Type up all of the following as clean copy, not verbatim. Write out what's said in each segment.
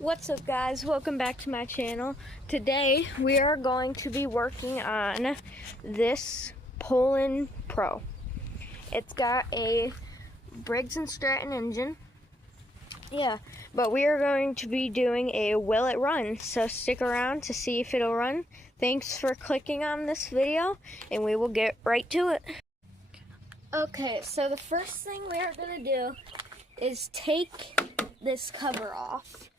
What's up, guys? Welcome back to my channel. Today we are going to be working on this Poulan Pro. It's got a Briggs and Stratton engine. Yeah, but we are going to be doing a will it run, so stick around to see if it'll run. Thanks for clicking on this video, and we will get right to it. Okay, so the first thing we are going to do is take this cover off.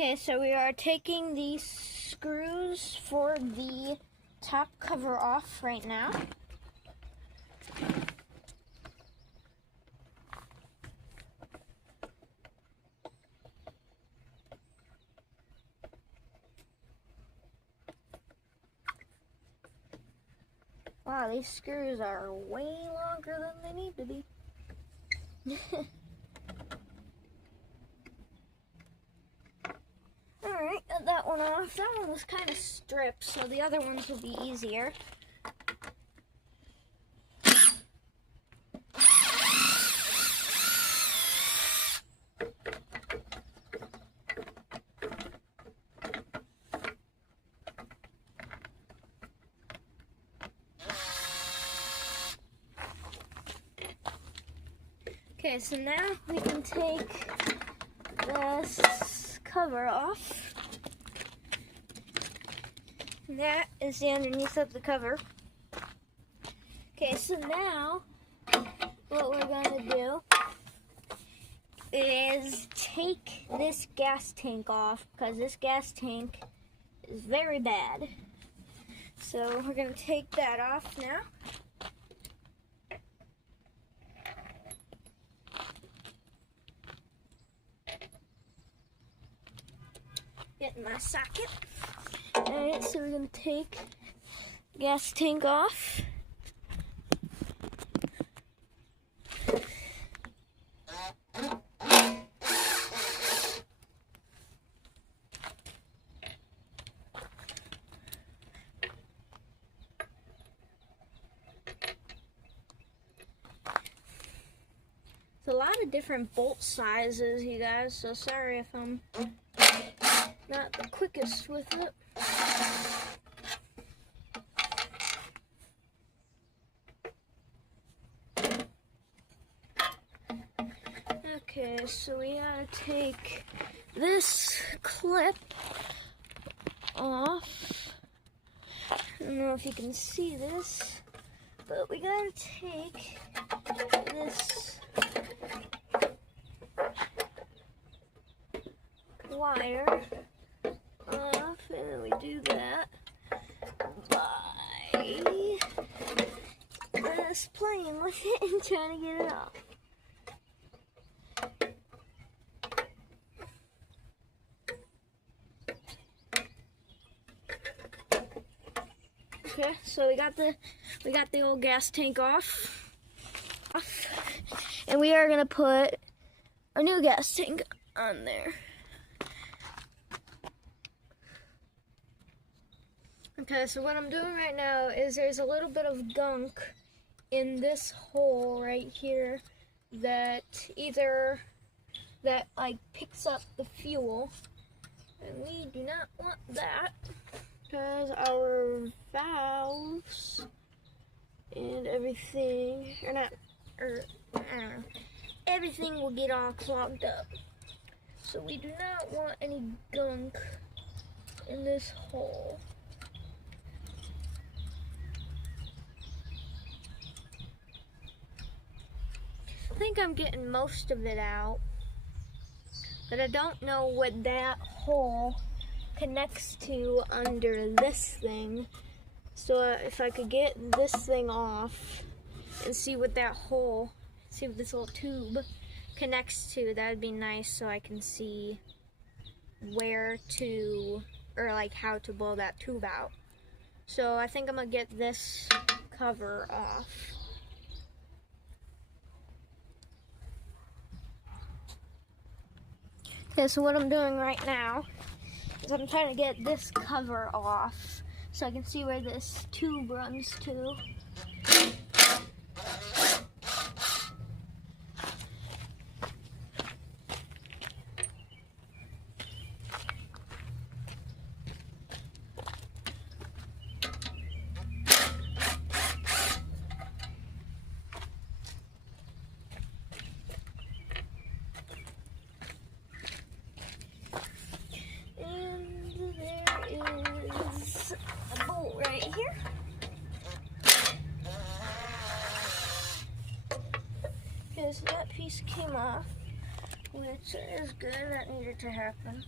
Okay, so we are taking these screws for the top cover off right now. Wow, these screws are way longer than they need to be. Alright, got that one off. That one was kind of stripped, so the other ones will be easier. Okay, so now we can take this cover off. And that is the underneath of the cover. Okay, so now what we're going to do is take this gas tank off, because this gas tank is very bad. So we're going to take that off now. Get my socket. Alright, so we're going to take the gas tank off. It's a lot of different bolt sizes, you guys, so sorry if I'm not the quickest with it. Okay, so we gotta take this clip off. I don't know if you can see this, but we gotta take this wire off, and then we do that by just playing with it and trying to get it off. Okay, so we got the old gas tank off, and we are gonna put our new gas tank on there. Okay, so what I'm doing right now is there's a little bit of gunk in this hole right here that picks up the fuel, and we do not want that because our valves and everything everything will get all clogged up. So we do not want any gunk in this hole. I think I'm getting most of it out, but I don't know what that hole connects to under this thing. So if I could get this thing off and see what that hole, see what this little tube connects to, that would be nice so I can see where to, or like how to blow that tube out. So I think I'm gonna get this cover off. Okay, so what I'm doing right now is I'm trying to get this cover off so I can see where this tube runs to. Right here. Okay, so that piece came off, which is good. That needed to happen.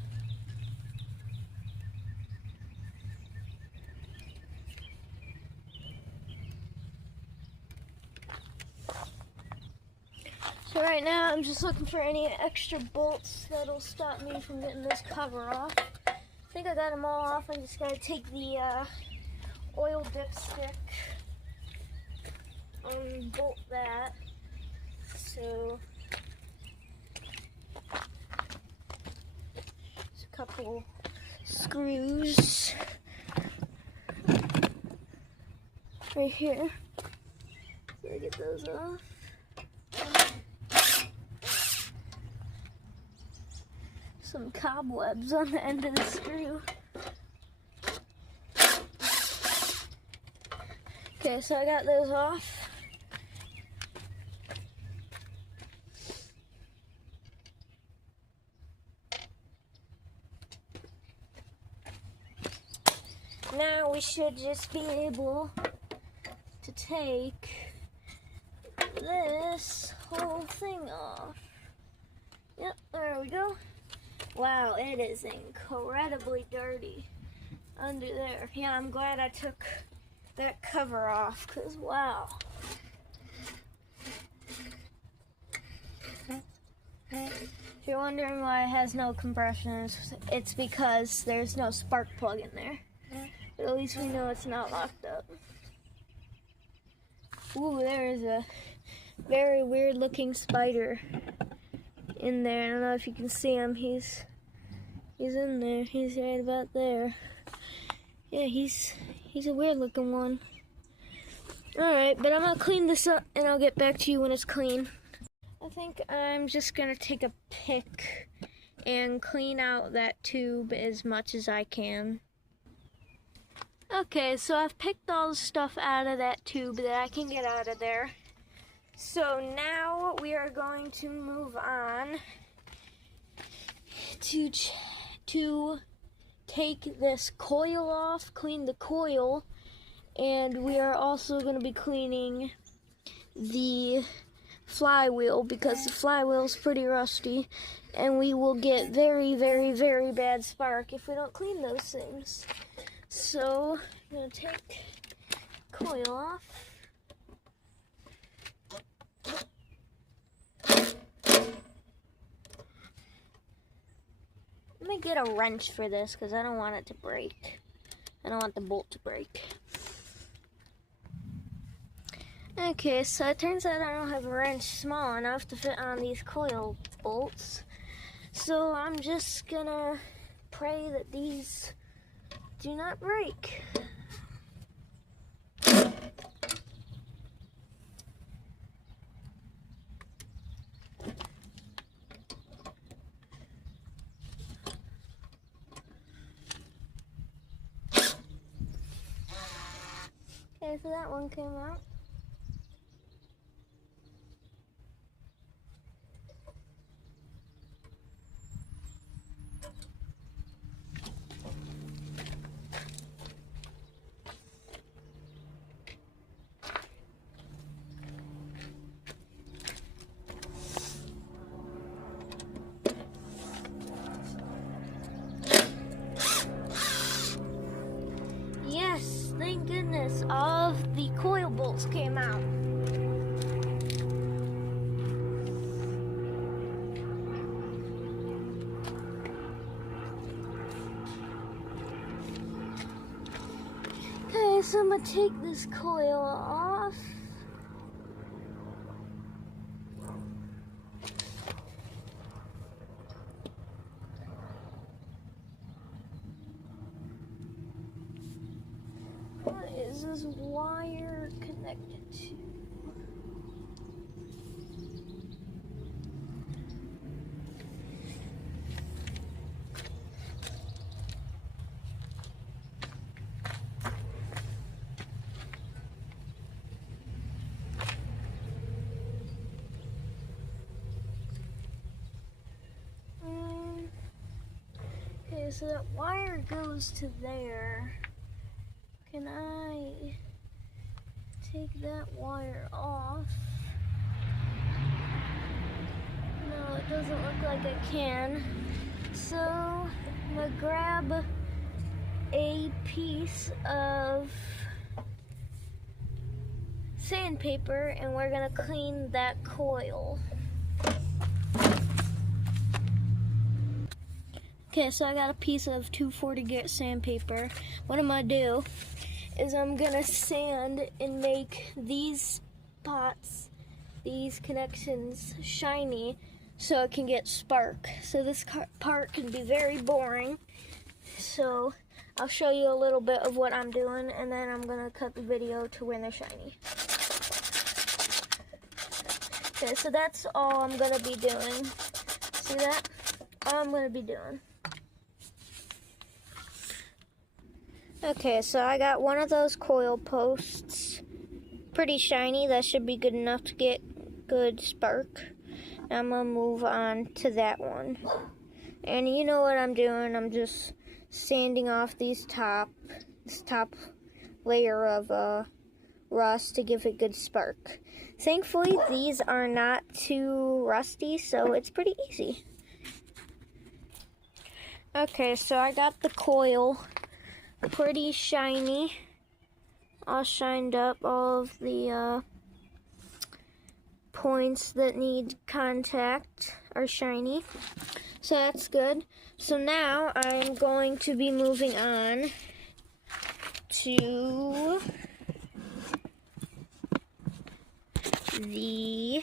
So right now I'm just looking for any extra bolts that'll stop me from getting this cover off. I think I got them all off. I just gotta take the oil dipstick, bolt that. So there's a couple screws right here. So I get those off. Some cobwebs on the end of the screw. Okay, so I got those off. Now we should just be able to take this whole thing off. Yep, there we go. Wow, it is incredibly dirty under there. Yeah, I'm glad I took that cover off, because wow. If you're wondering why it has no compression, it's because there's no spark plug in there. But at least we know it's not locked up. Ooh, there is a very weird looking spider in there. I don't know if you can see him. He's in there. He's right about there. Yeah, he's a weird looking one. Alright, but I'm gonna clean this up and I'll get back to you when it's clean. I think I'm just gonna take a pick and clean out that tube as much as I can. Okay, so I've picked all the stuff out of that tube that I can get out of there. So now we are going to move on to take this coil off, clean the coil, and we are also going to be cleaning the flywheel because the flywheel is pretty rusty and we will get very, very, very bad spark if we don't clean those things. So I'm going to take coil off. Let me get a wrench for this because I don't want it to break. I don't want the bolt to break. Okay, so it turns out I don't have a wrench small enough to fit on these coil bolts. So I'm just gonna pray that these do not break. Okay, so that one came out. Yes, thank goodness, all of the coil bolts Okay, so I'm gonna take this coil off. What is this wire connected to? Okay, so that wire goes to there. Can I take that wire off? No, it doesn't look like I can. So I'm gonna grab a piece of sandpaper and we're gonna clean that coil. Okay, so I got a piece of 240 grit sandpaper. What I'm gonna do is I'm gonna sand and make these spots, these connections shiny so it can get spark. So this part can be very boring. So I'll show you a little bit of what I'm doing and then I'm gonna cut the video to when they're shiny. Okay, so that's all I'm gonna be doing. See that? All I'm gonna be doing. Okay, so I got one of those coil posts, pretty shiny. That should be good enough to get good spark. Now I'm gonna move on to that one. And you know what I'm doing, I'm just sanding off this top layer of rust to give it good spark. Thankfully, these are not too rusty, so it's pretty easy. Okay, so I got the coil pretty shiny, all shined up, all of the points that need contact are shiny, so that's good. So now I'm going to be moving on to the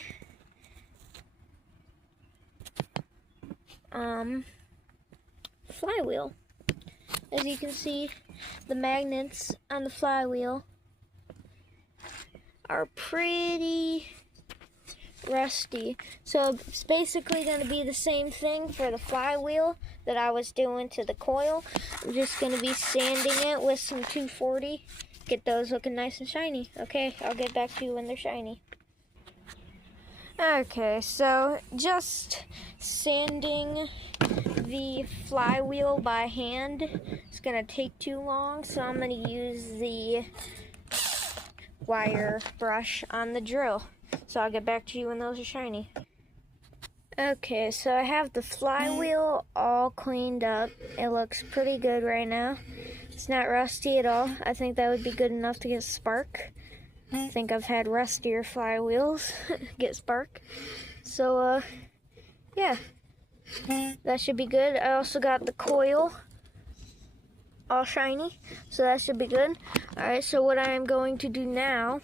flywheel. As you can see, the magnets on the flywheel are pretty rusty. So it's basically going to be the same thing for the flywheel that I was doing to the coil. I'm just going to be sanding it with some 240. Get those looking nice and shiny. Okay, I'll get back to you when they're shiny. Okay, so just sanding the flywheel by hand is going to take too long, so I'm going to use the wire brush on the drill. So I'll get back to you when those are shiny. Okay, so I have the flywheel all cleaned up. It looks pretty good right now. It's not rusty at all. I think that would be good enough to get spark. I think I've had rustier flywheels get spark. So, yeah. That should be good. I also got the coil all shiny, so that should be good. Alright, so what I am going to do now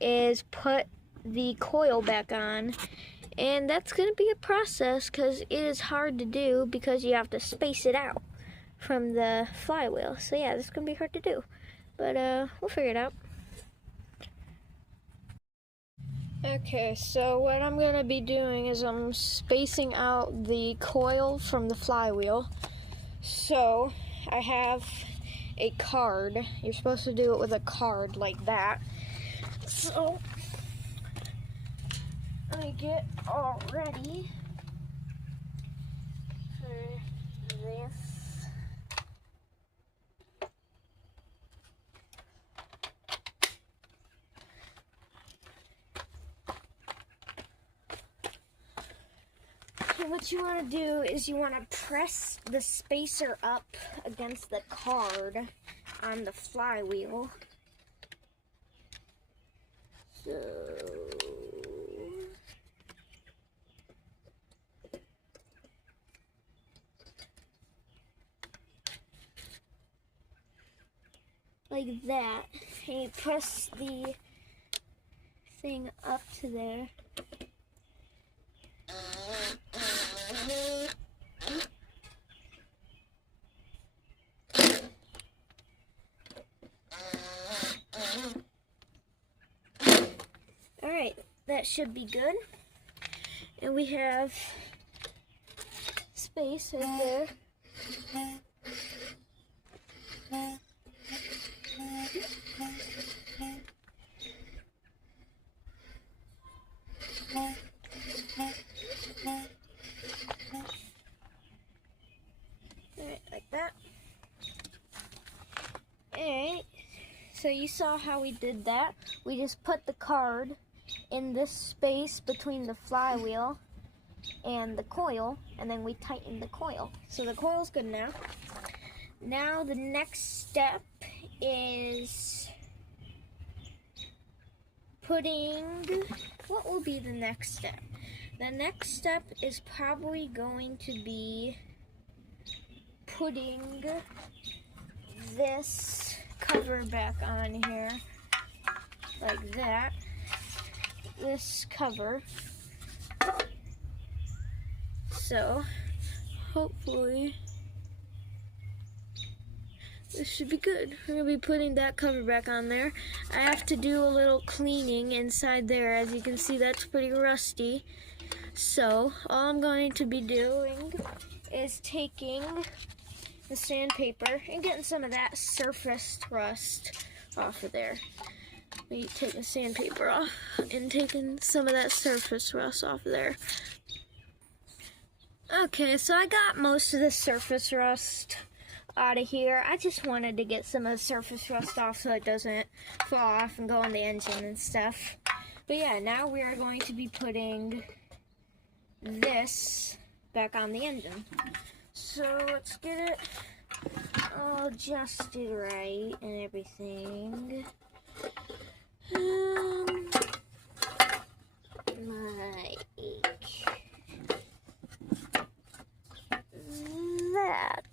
is put the coil back on. And that's going to be a process because it is hard to do because you have to space it out from the flywheel. So yeah, this is going to be hard to do. But we'll figure it out. Okay, so what I'm going to be doing is I'm spacing out the coil from the flywheel. So I have a card. You're supposed to do it with a card like that. So let me get all ready for this. So what you want to do is you want to press the spacer up against the card on the flywheel. So like that, and you press the thing up to there. Alright, that should be good. And we have space right there. Alright, like that. Alright, so you saw how we did that. We just put the card in this space between the flywheel and the coil, and then we tighten the coil. So the coil's good now. Now the next step is what will be the next step? The next step is probably going to be putting this cover back on here, like that. This cover. So, hopefully, this should be good. We're going to be putting that cover back on there. I have to do a little cleaning inside there. As you can see, that's pretty rusty. So, all I'm going to be doing is taking the sandpaper and getting some of that surface rust off of there. We take the sandpaper off and taking some of that surface rust off of there. Okay, so I got most of the surface rust out of here. I just wanted to get some of the surface rust off so it doesn't fall off and go on the engine and stuff. But yeah, now we are going to be putting this back on the engine. So let's get it all adjusted right and everything. Like that.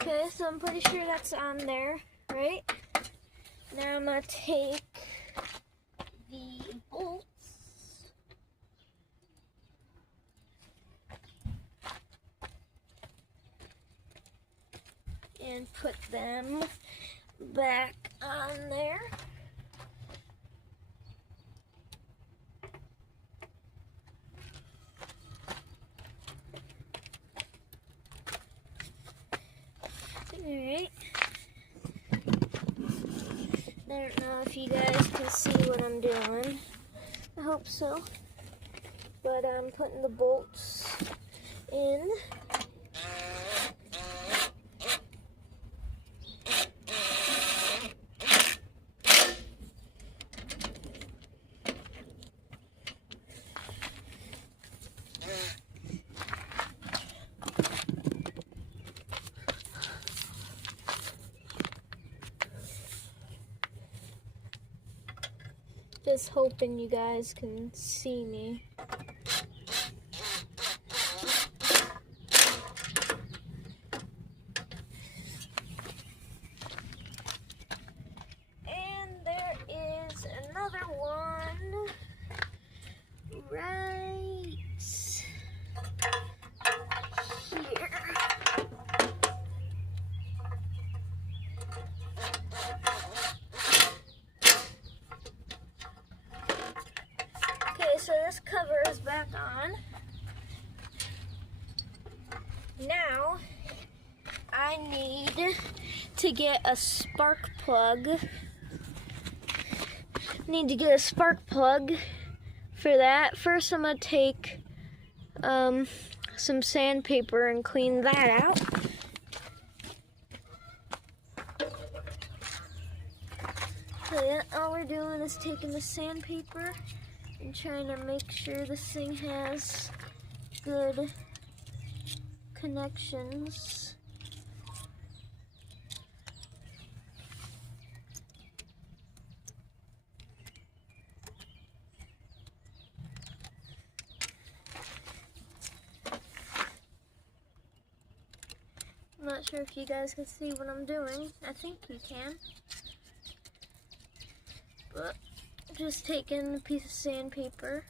Okay, so I'm pretty sure that's on there, right? Now I'm going to take the bolts and put them back on there. Alright. I don't know if you guys can see what I'm doing. I hope so. But I'm putting the bolts in. Just hoping you guys can see me. And there is another one right here. So this cover is back on. Now I need to get a spark plug. For that. First I'm going to take some sandpaper and clean that out. So yeah, all we're doing is taking the sandpaper and trying to make sure this thing has good connections. I'm not sure if you guys can see what I'm doing. I think you can. But just taking a piece of sandpaper,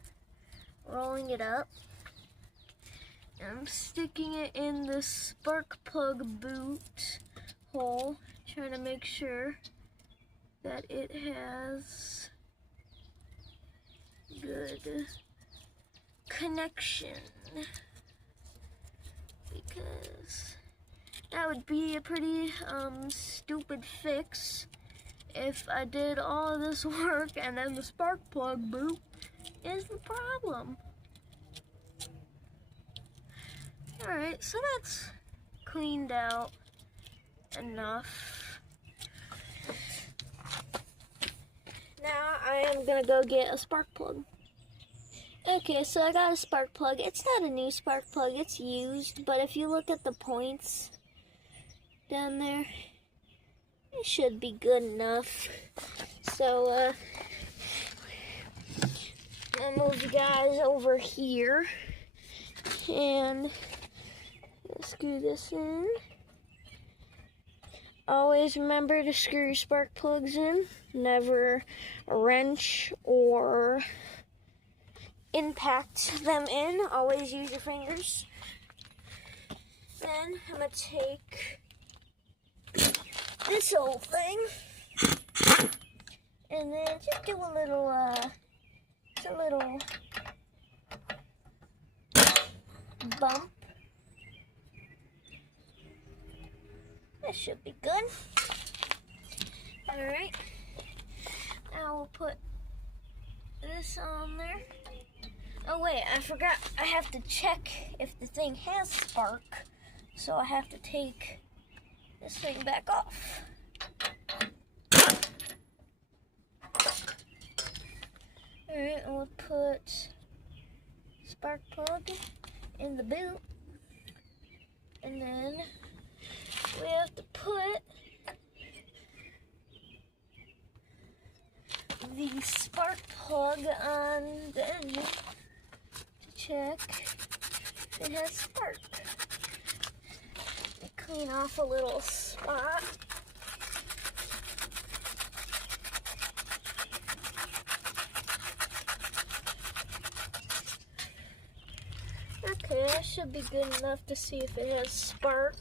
rolling it up, and I'm sticking it in the spark plug boot hole, trying to make sure that it has good connection, because that would be a pretty stupid fix if I did all of this work and then the spark plug boot is the problem. Alright, so that's cleaned out enough. Now I am gonna go get a spark plug. Okay, so I got a spark plug. It's not a new spark plug, it's used, but if you look at the points down there, it should be good enough. So, I'll move you guys over here and screw this in. Always remember to screw your spark plugs in. Never wrench or impact them in. Always use your fingers. Then I'm going to take this whole thing and then just do a little bump. That should be good. Alright, now we'll put this on there. Oh wait, I forgot, I have to check if the thing has spark, so I have to take this thing back off. Alright, we'll put spark plug in the boot, and then we have to put the spark plug on the end to check if it has spark. Clean off a little spot. Okay, that should be good enough to see if it has spark.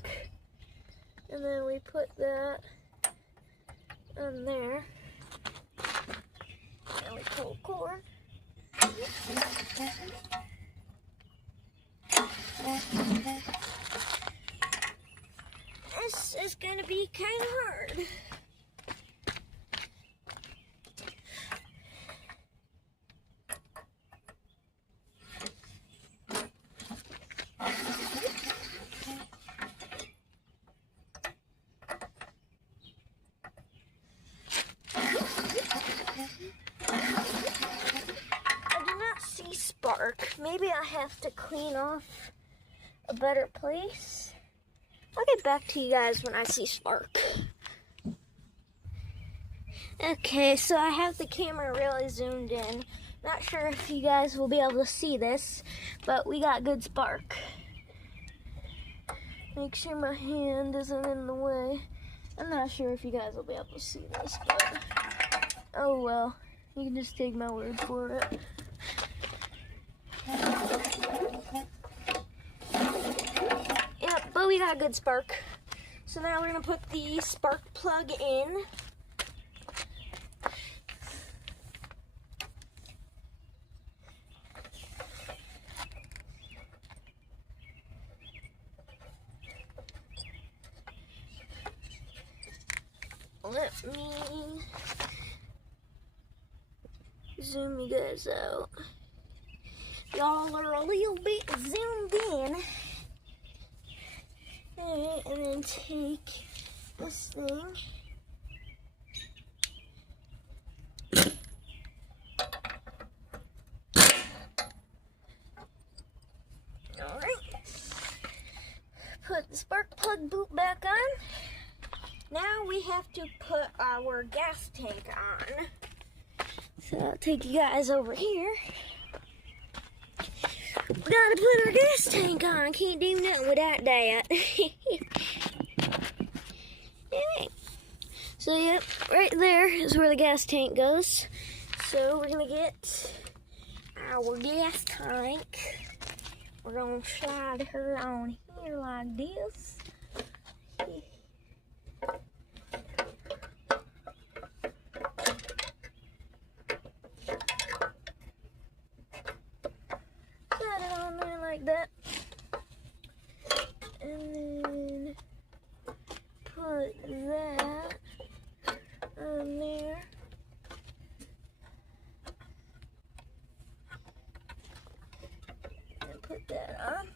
And then we put that on there. And we pull cord. This is gonna be kind of hard. I do not see spark. Maybe I have to clean off a better place. I'll get back to you guys when I see spark. Okay, so I have the camera really zoomed in. Not sure if you guys will be able to see this, but we got good spark. Make sure my hand isn't in the way. I'm not sure if you guys will be able to see this, but oh well. You can just take my word for it. Yep, but we got good spark. So now we're gonna put the spark plug in. Let me zoom you guys out. Y'all are a little bit zoomed in. Alright, and then take this thing. Alright. Put the spark plug boot back on. Now we have to put our gas tank on. So I'll take you guys over here. We gotta put our gas tank on. Can't do nothing without that. Okay. So, yep, right there is where the gas tank goes. So, we're going to get our gas tank. We're going to slide her on here like this. Slide it on there like that. And then put that on there. And put that on.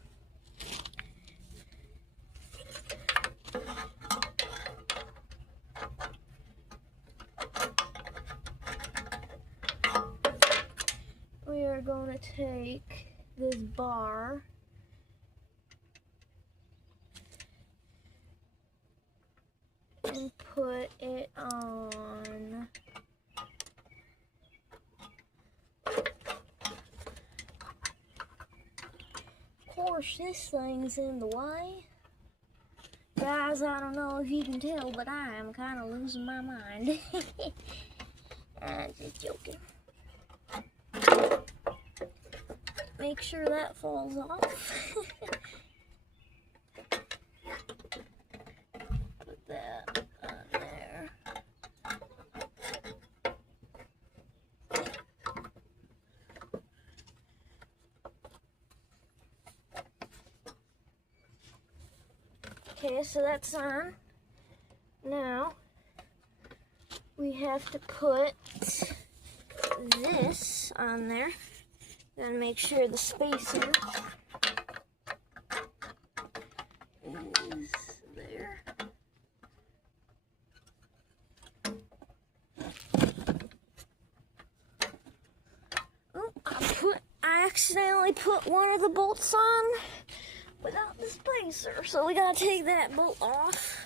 We are going to take this bar and put it on of course this thing's in the way. Guys, I don't know if you can tell, but I am kind of losing my mind. I'm just joking. Make sure that falls off. Put that on there. Okay, so that's on. Now, we have to put this on there. Gotta make sure the spacer is there. Oh, I accidentally put one of the bolts on without the spacer, so we gotta take that bolt off.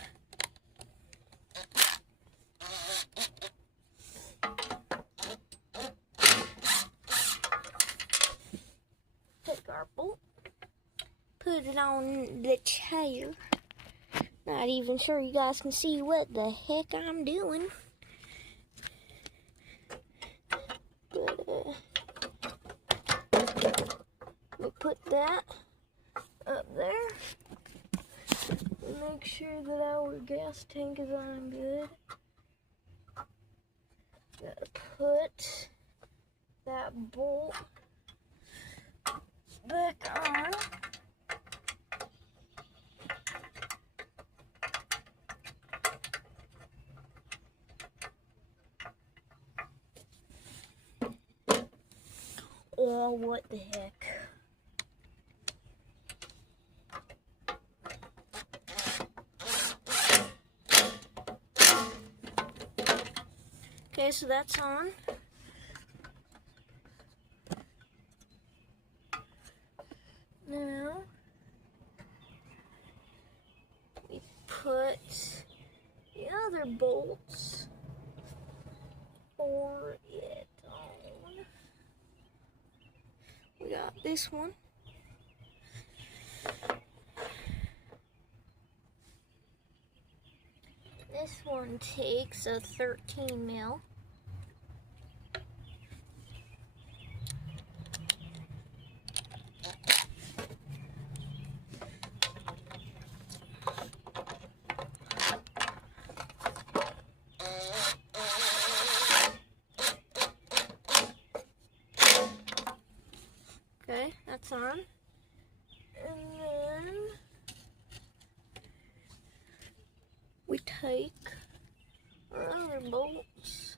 Take our bolt, put it on the chair. Not even sure you guys can see what the heck I'm doing. But we put that up there. Make sure that our gas tank is on good. Gotta put that bolt back on. Oh, what the heck. Okay, so that's on. Now, we put the other bolts for it on. We got this one. This one takes a 13 mil. Okay, that's on. And then we take our other bolts.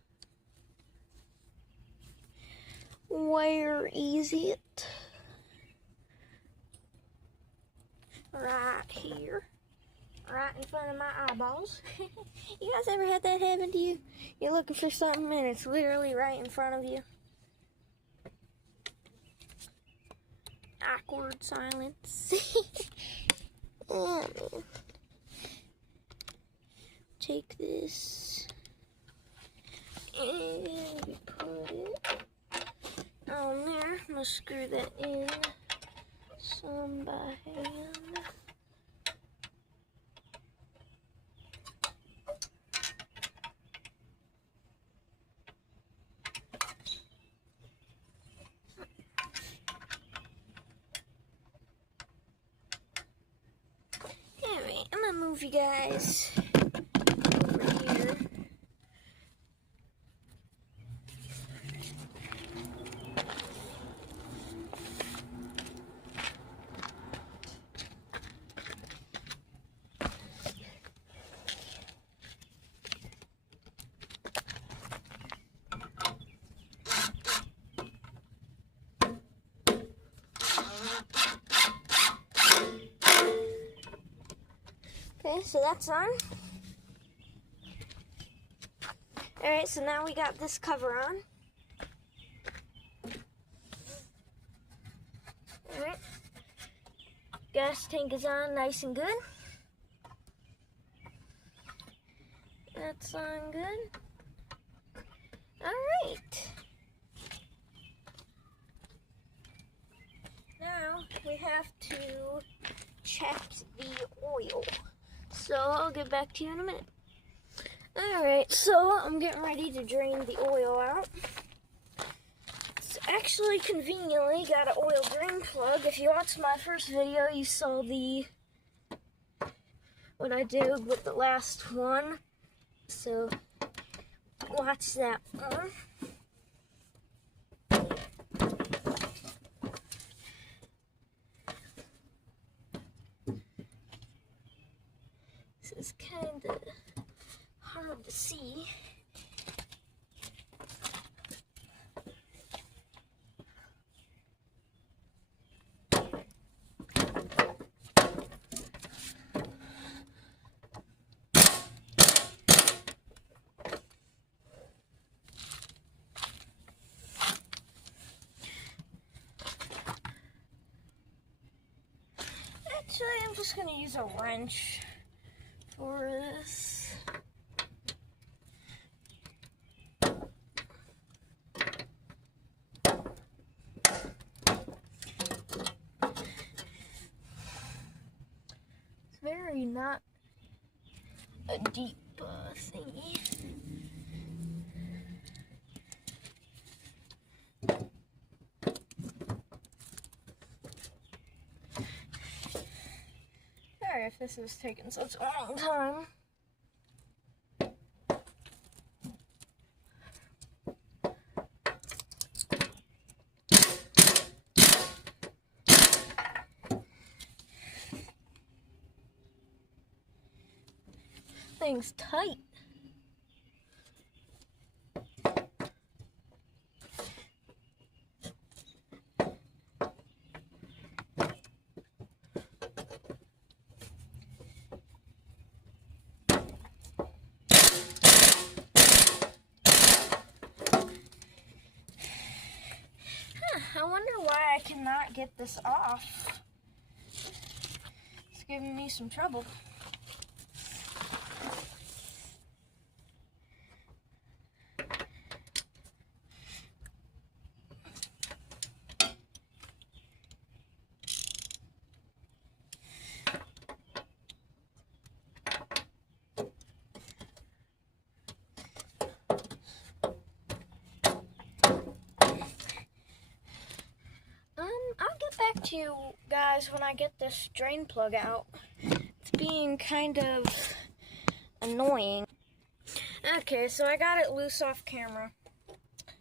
Where is it? Right here. Right in front of my eyeballs. You guys ever had that happen to you? You're looking for something and it's literally right in front of you. Awkward silence. Take this and we put it on there. I'm gonna screw that in some by hand. move you guys over here. Okay, so that's on. Alright, so now we got this cover on. Alright. Gas tank is on nice and good. That's on good. Alright. Now we have to check the oil. So I'll get back to you in a minute. Alright, so I'm getting ready to drain the oil out. It's actually conveniently got an oil drain plug. If you watched my first video, you saw what I did with the last one. So watch that one. This is kind of hard to see. Actually, I'm just going to use a wrench for this. It's very not a deep thingy. Sorry if this is taking such a long time. Thing's tight. I wonder why I cannot get this off. It's giving me some trouble. I'll get back to you guys when I get this drain plug out. It's being kind of annoying. Okay, so I got it loose off camera.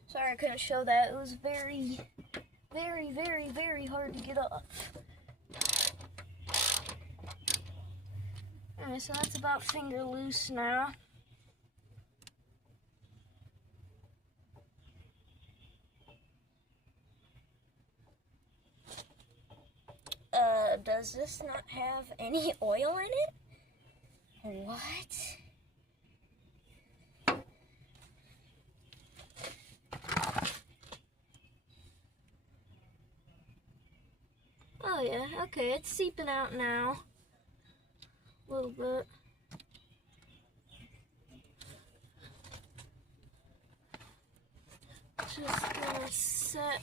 Sorry I couldn't show that. It was very, very, very, very hard to get off. Alright, so that's about finger loose now. Does this not have any oil in it? What? Oh yeah, okay, it's seeping out now. A little bit. Just gonna set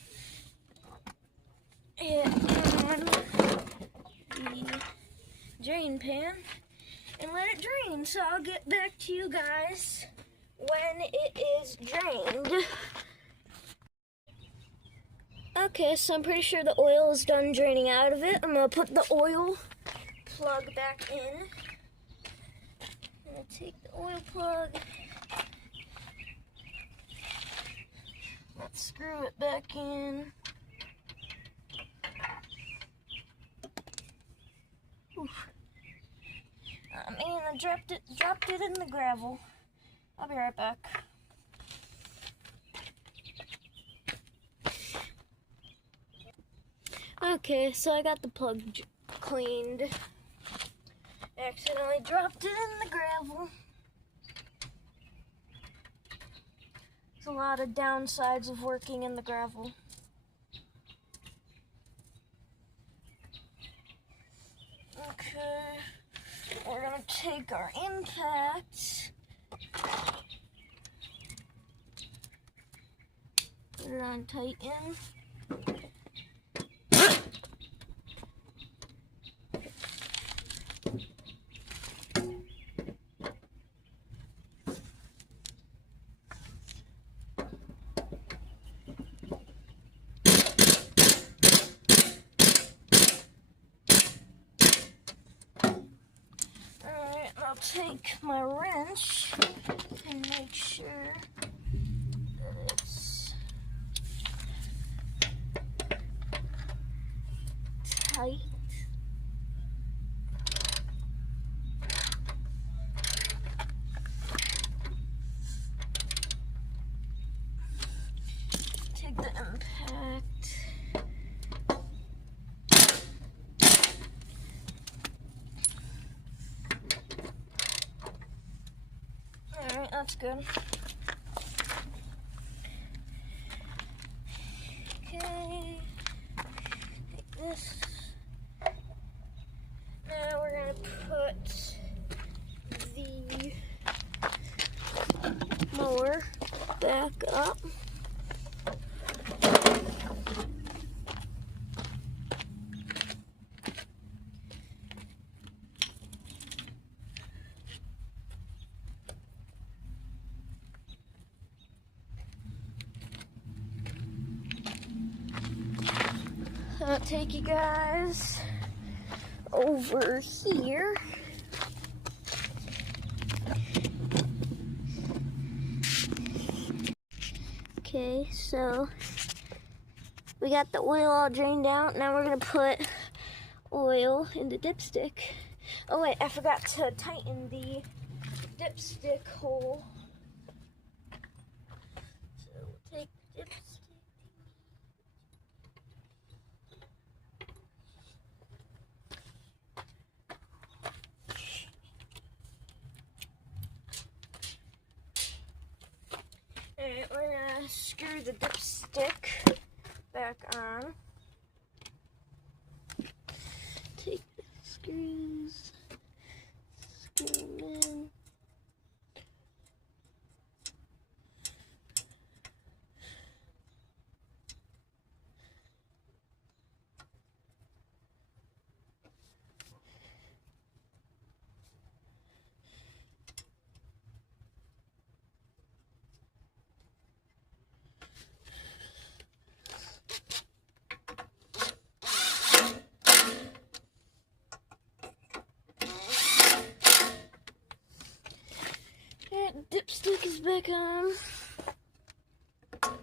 it on the drain pan and let it drain. So I'll get back to you guys when it is drained. Okay, so I'm pretty sure the oil is done draining out of it. I'm gonna put the oil plug back in. take the oil plug. Let's screw it back in. Oof. Man, I dropped it in the gravel. I'll be right back. Okay, so I got the plug cleaned. Accidentally dropped it in the gravel. There's a lot of downsides of working in the gravel. Okay, we're gonna take our impact, put it on tighten. I'll take my wrench and make sure that it's tight. Take the impact. Alright, that's good. Okay, take this. Now we're gonna put the mower back up. I'll take you guys over here. Okay, so we got the oil all drained out. Now we're gonna put oil in the dipstick. Oh wait, I forgot to tighten the dipstick hole. So we'll take the dipstick. Alright, we're gonna screw the dipstick back on. Take the screws, screw them in. Dipstick is back on. I'll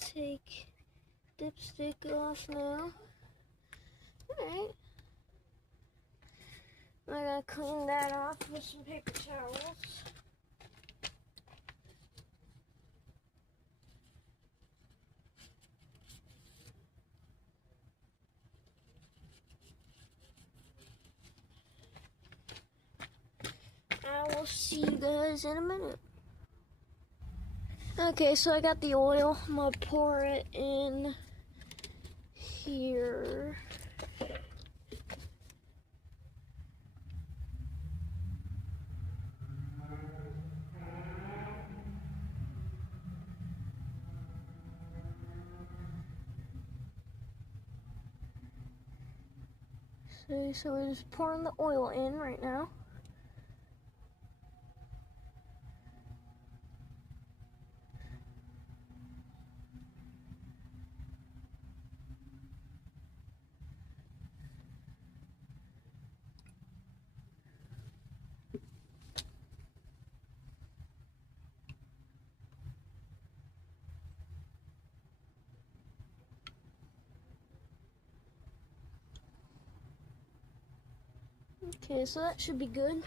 take dipstick off now. Alright. I gotta clean that off with some paper towels. I will see you guys in a minute. Okay, so I got the oil. I'm gonna pour it in here. So we're just pouring the oil in right now. Okay, so that should be good.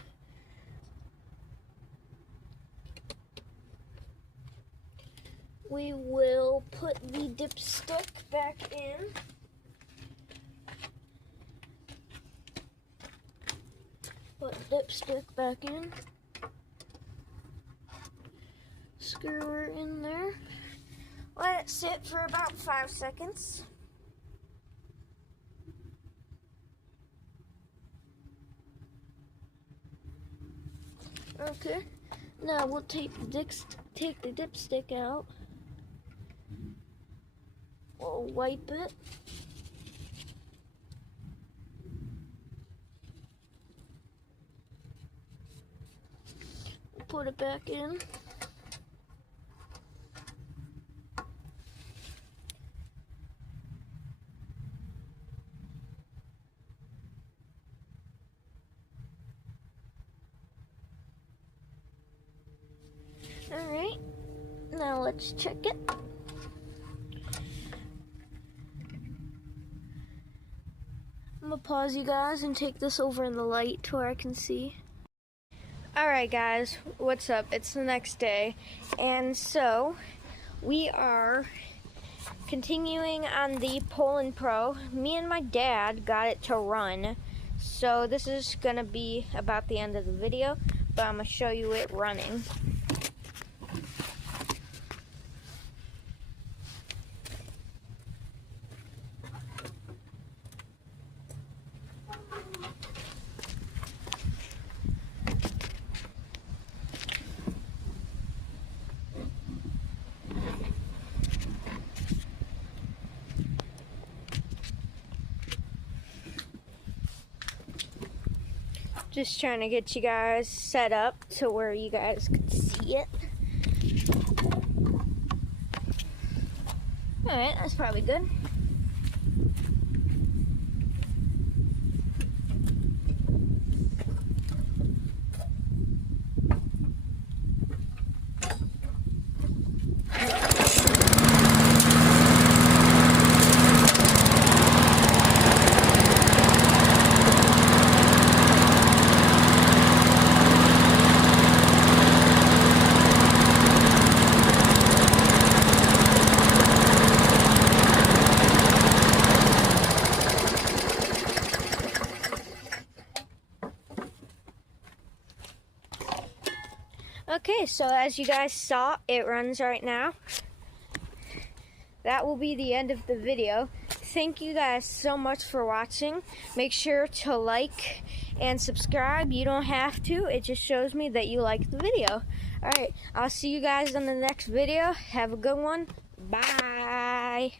We will put the dipstick back in. Put dipstick back in. Screw her in there. Let it sit for about 5 seconds. Okay, now we'll take the dipstick out. We'll wipe it. We'll put it back in. Alright, now let's check it. I'm gonna pause you guys and take this over in the light to where I can see. Alright guys, what's up? It's the next day, and so we are continuing on the Poulan Pro. Me and my dad got it to run, so this is gonna be about the end of the video, but I'm gonna show you it running. Just trying to get you guys set up to where you guys can see it. Alright, that's probably good. Okay, so as you guys saw, it runs right now. That will be the end of the video. Thank you guys so much for watching. Make sure to like and subscribe. You don't have to. It just shows me that you like the video. Alright, I'll see you guys in the next video. Have a good one. Bye.